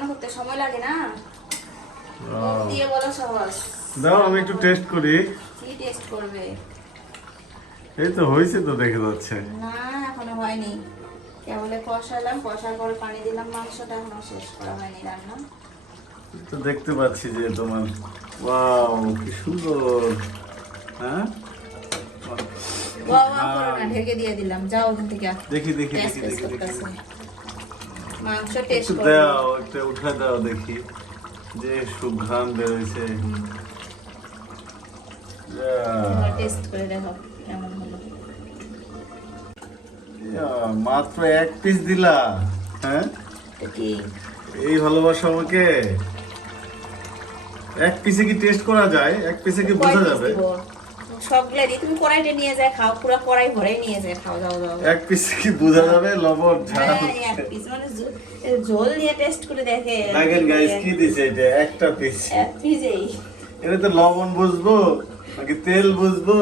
রান্না করতে সময় লাগে না, মুখ দিয়ে বলা সহজ। দাও আমি একটু টেস্ট করি। কি টেস্ট করবে? এই তো হয়েছে তো দেখে যাচ্ছে। না এখনো হয়নি, কেবলে কষালাম, কষার পরে পানি দিলাম, মাংসটা এখনো শেষ করা হয়নি রান্না। তো দেখতে পাচ্ছি যে তোমার, ওয়াও কি সুন্দর। হ্যাঁ বাবা করো না, ঢেকে দিয়ে দিলাম, যাও ওখান থেকে। দেখি দেখি টেস্ট দেখি দেখি করতেছে, দেখি মাংস টেস্ট একটু করো। দাও, একটা উঠে দাও দেখি যে সুঘ্রাণ বেরোয়েছে। টেস্ট করে দেখো কেমন হলো। মাত্র এক পিস দিলা? হ্যাঁ তো কি এই ভালোবাসা আমাকে। এক পিসে কি টেস্ট করা যায়? এক পিসে কি বোঝা যাবে? সবগুলা দিয়ে তুমি কড়াইতে নিয়ে যায় খাও, পুরো কড়াই ভরে নিয়ে যায় খাও, যাও যাও। এক পিসে কি বোঝা যাবে লবণ ঝাল? হ্যাঁ, এক পিস মানে ঝোল দিয়ে টেস্ট করে দেখে। দেখেন গাইস কি দিছে এটা, একটা পিস। এক পিসেই এটা তো লবণ বুঝবো নাকি তেল বুঝবো